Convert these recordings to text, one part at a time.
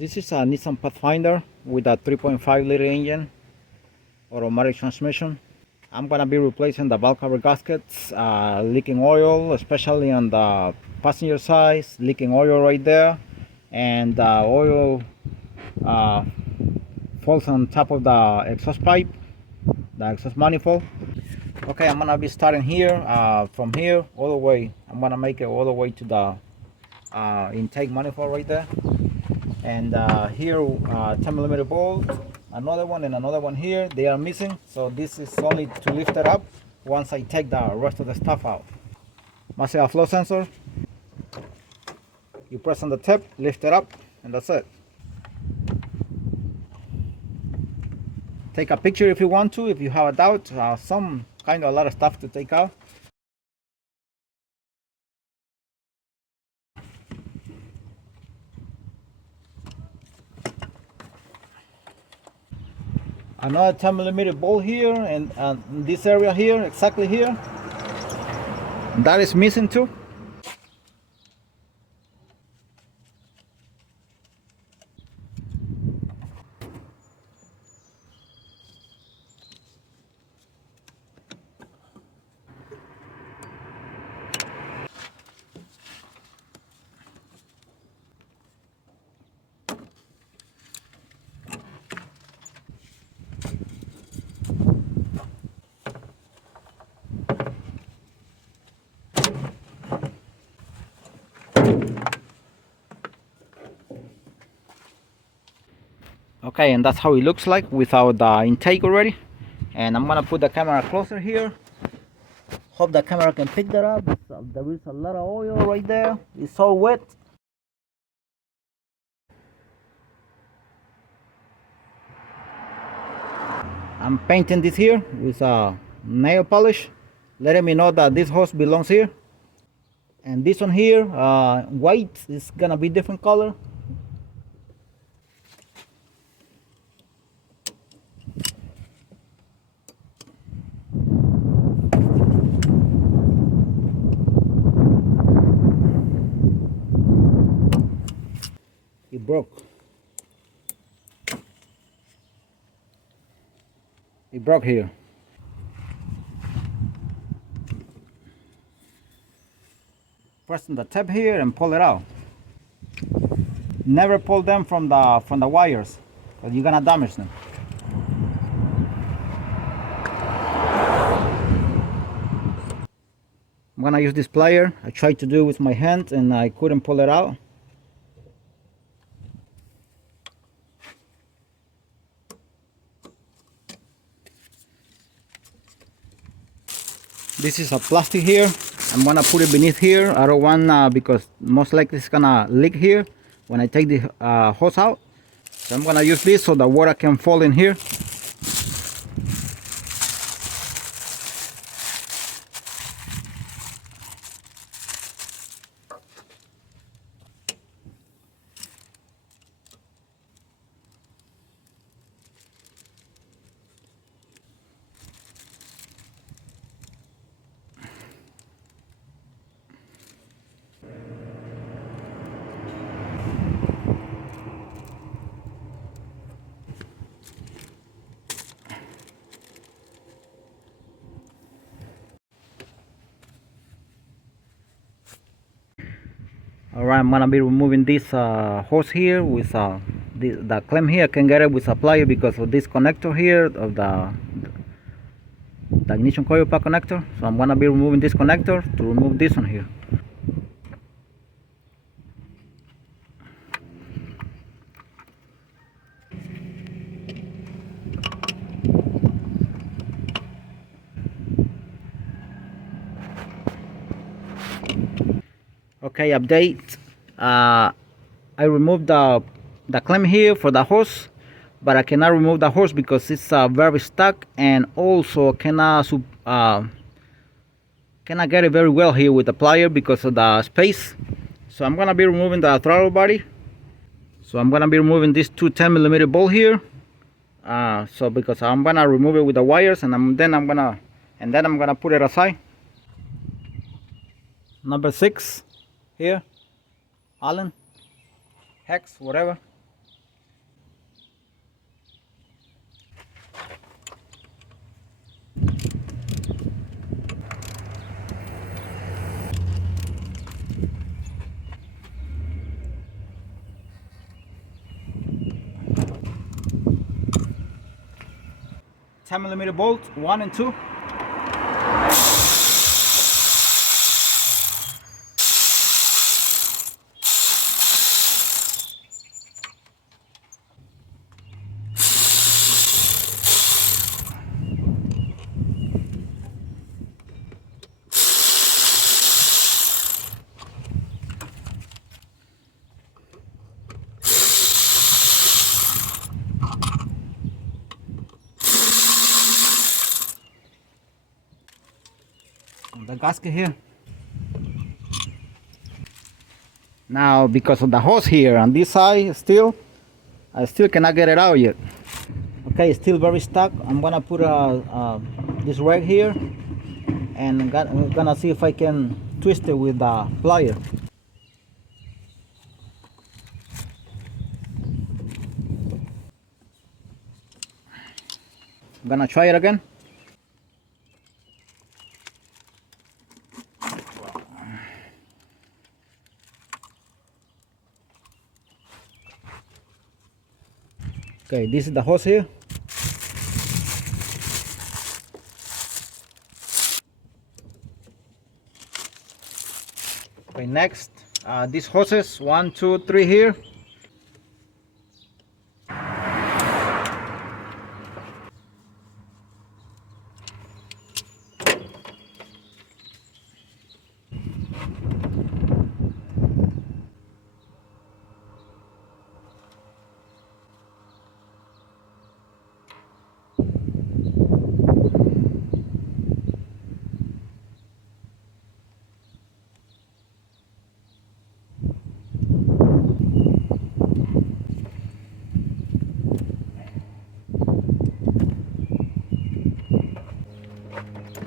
This is a Nissan Pathfinder with a 3.5 liter engine, automatic transmission. I'm gonna be replacing the valve cover gaskets, leaking oil, especially on the passenger side, leaking oil right there, and the oil falls on top of the exhaust pipe, the exhaust manifold. Okay, I'm gonna be starting here, from here all the way. I'm gonna make it all the way to the intake manifold right there. And here 10 millimeter bolt, another one and another one here, they are missing, so this is only to lift it up once I take the rest of the stuff out. Massive flow sensor, you press on the tip, lift it up, and that's it. Take a picture if you want to, if you have a doubt, a lot of stuff to take out. Another 10 millimeter bolt here, and this area here, exactly here, that is missing too. Okay, and that's how it looks like without the intake already. And I'm gonna put the camera closer here. Hope the camera can pick that up. There is a lot of oil right there. It's so wet. I'm painting this here with a nail polish, letting me know that this hose belongs here. And this one here, white, is gonna be different color. It broke. It broke here. Press on the tab here and pull it out. Never pull them from the wires, because you're gonna damage them. I'm gonna use this plier. I tried to do it with my hand and I couldn't pull it out. This is a plastic here. I'm gonna put it beneath here. I don't want, because most likely it's gonna leak here when I take the hose out. So I'm gonna use this so the water can fall in here. Alright, I'm gonna be removing this hose here with the clamp here. I can get it with a plier because of this connector here of the ignition coil pack connector. So I'm gonna be removing this connector to remove this one here. Okay, update. I removed the clamp here for the hose, but I cannot remove the hose because it's very stuck, and also cannot get it very well here with the plier because of the space. So I'm gonna be removing the throttle body. So I'm gonna be removing these two 10 millimeter bolt here. Because I'm gonna remove it with the wires, and then I'm gonna put it aside. Number 6 here, Allen, hex, whatever. 10mm bolts, 1 and 2. The gasket here. Now, because of the hose here on this side, I still cannot get it out yet. Okay, it's still very stuck. I'm gonna put this rag here, and I'm gonna see if I can twist it with the plier. I'm gonna try it again. Okay, this is the hose here. Okay, next, these hoses, 1, 2, 3 here.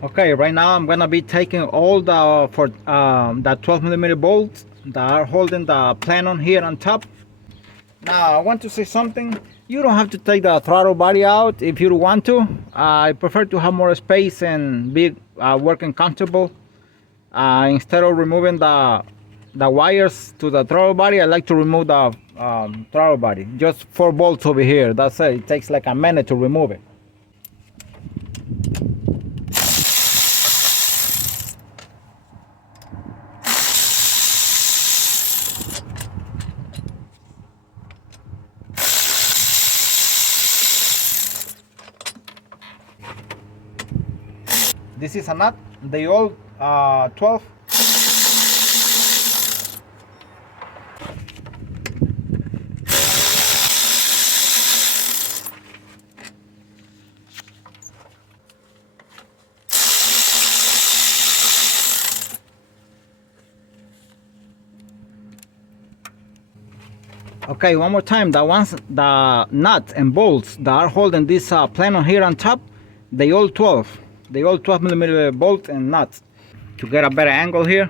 Okay, right now I'm gonna be taking all the 12mm bolts that are holding the plenum here on top. Now I want to say something. You don't have to take the throttle body out if you want to. I prefer to have more space and be working comfortable. Instead of removing the wires to the throttle body, I like to remove the throttle body. Just 4 bolts over here. That's it. It takes like a minute to remove it. This is a nut, the old 12. Okay, one more time. The nuts and bolts that are holding this plenum here on top, they all 12mm bolts and nuts. To get a better angle here,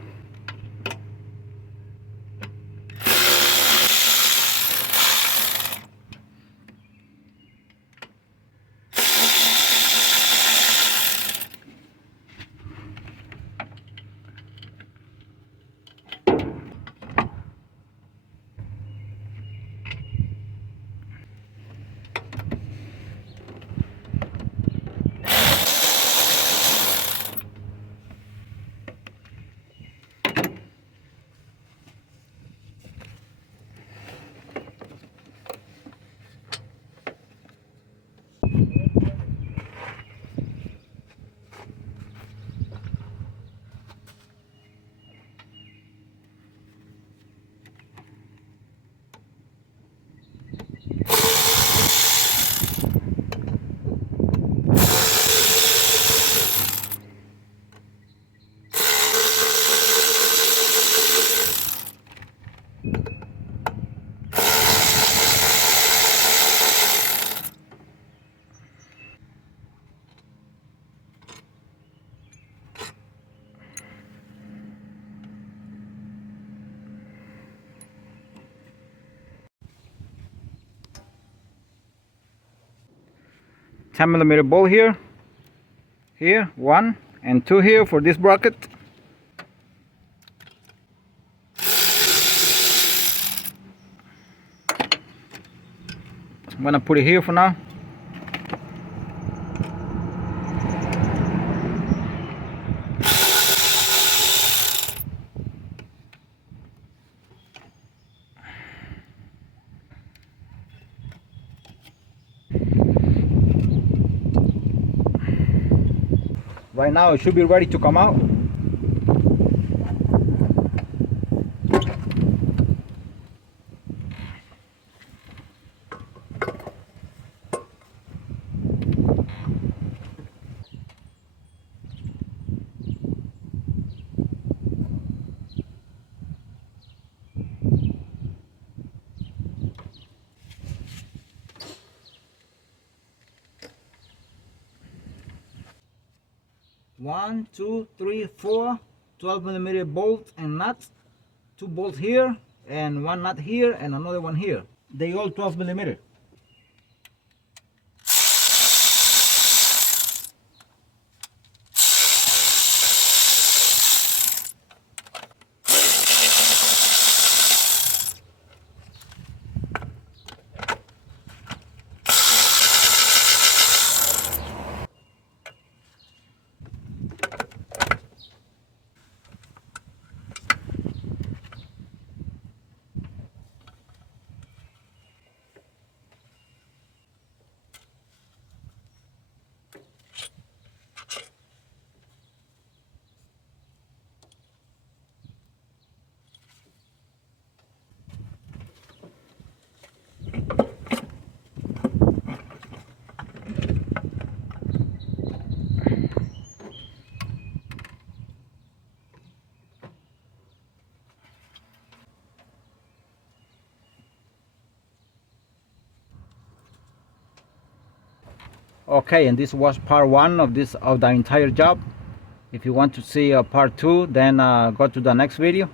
$10mm bolt here, 1 and 2 here for this bracket. I'm gonna put it here for now. Right now it should be ready to come out. One, two, three, four 12mm bolts and nuts. 2 bolts here and 1 nut here and another one here. They all 12mm. Okay, and this was part 1 of the entire job. If you want to see part 2, then go to the next video.